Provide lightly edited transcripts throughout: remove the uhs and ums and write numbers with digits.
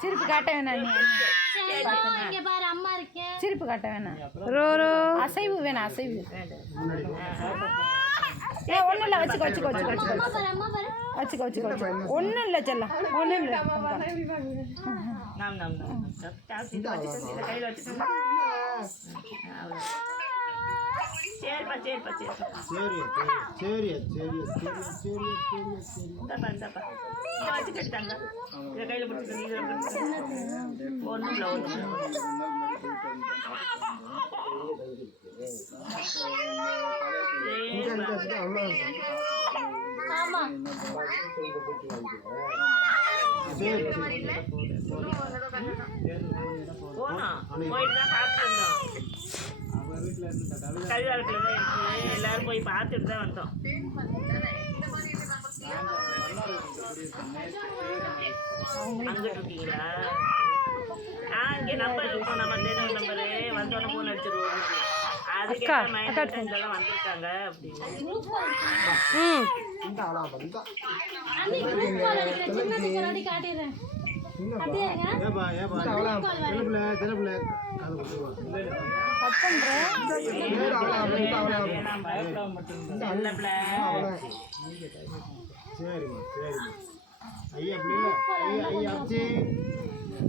சிரிப்பு காட்ட வேணாம், சிரிப்பு காட்ட வேணாம், அசைவு வேணாம், அசைவு ஒன்றும் இல்லை, வச்சுக்கோ வச்சுக்கோ வச்சுக்கோ வச்சுக்கோ வச்சுக்கோ வச்சுக்கோ ஒன்றும் இல்லை செல்லம், ஒன்றும் இல்லை. சரிப்பா சரிப்பா சரிப்பா சரி சரி சரி சரி இந்தப்பா இந்தப்பா இதை வச்சு கட்டிட்டாங்க. இதை கையில் பிடிச்சிட்டு ஒன்றும் இல்லை ஒன்றும் போனோம், போயிட்டு தான் பார்த்துட்டு வந்தோம். கல்யாணத்தில் தான் இருக்கு, எல்லாரும் போய் பார்த்துட்டு தான் வந்தோம். அங்கிட்டு இருக்கீங்களா? இங்கே நம்பர் இருக்கும், நம்ம தெரிஞ்ச நம்பரு வந்தோடனே ஃபோன் அடிச்சிருவோம். அதுக்கே மைண்ட் இதெல்லாம் வந்திருக்காங்க அப்படின்னு. ஐயா பிள்ளை ஐயா அப்ஜி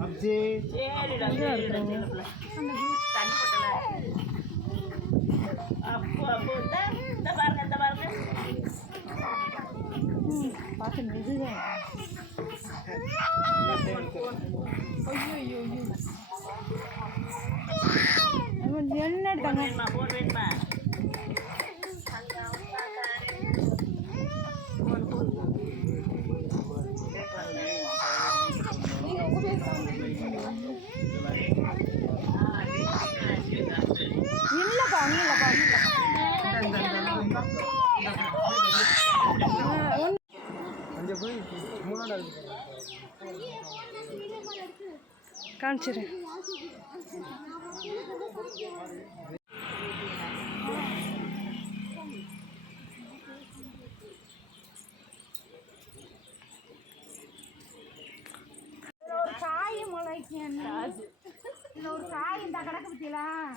அப்ஜி அப்போ அப்போ இந்த பாருங்க இந்த பாருங்க பார்த்து மெதுவே. என்ன எடுத்தாங்க? போன் வேணுமா? இல்லைப்பா இல்லைப்பா காமிச்சிரு. ஒரு காய் முளைக்கும், ஒரு காய் இந்த கணக்கு பத்தியெல்லாம்